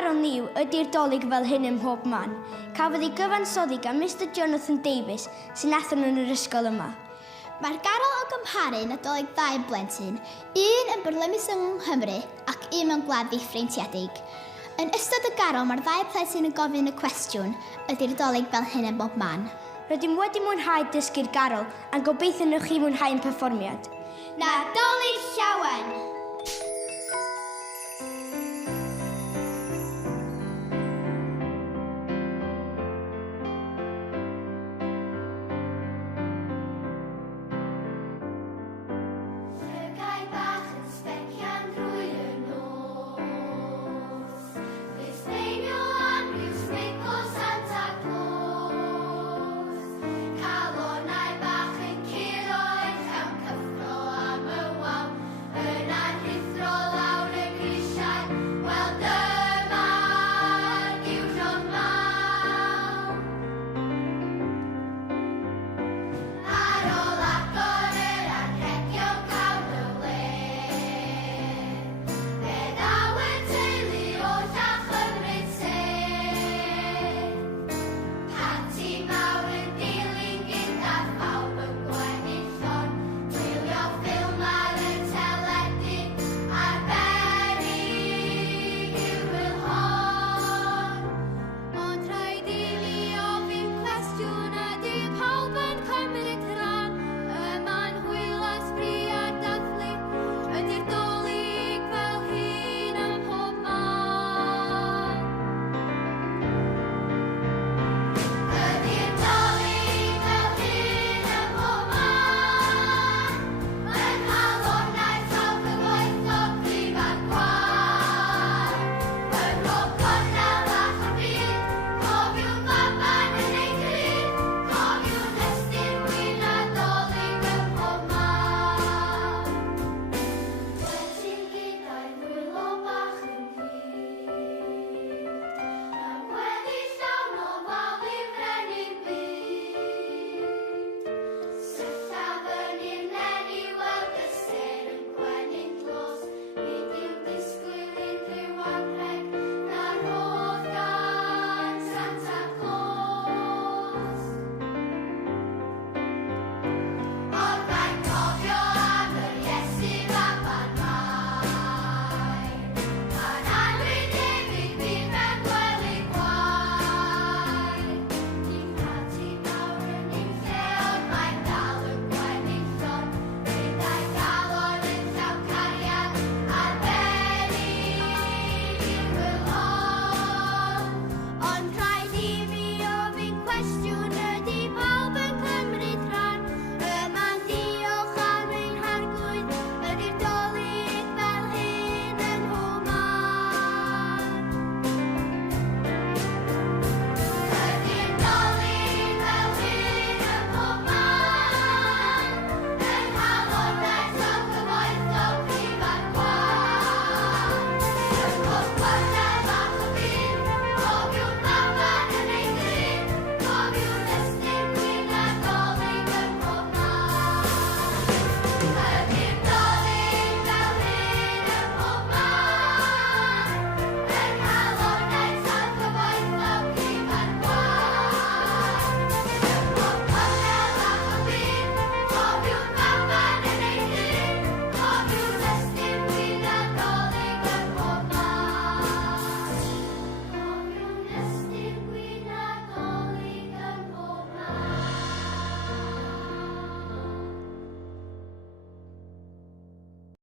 garol ni ydy'r dolyg fel hyn ym mhob man. Cafodd ei gyfansoddi gan Mr Jonathan Davies sy'n athro yn yr ysgol yma. Mae'r garol o gymharu Nadolig ddau blentyn, un yn byrlymus yng Nghymru ac un mewn gwledydd ffreintiedig. Yn ystod y garol mae'r ddau plentyn yn gofyn y cwestiwn, ydy'r dolyg fel hyn ym bob man. Rydym wedi mwynhau dysgu'r garol, a gobeithio wnewch chi mwynhau'n perfformiad. Nadolig llawen!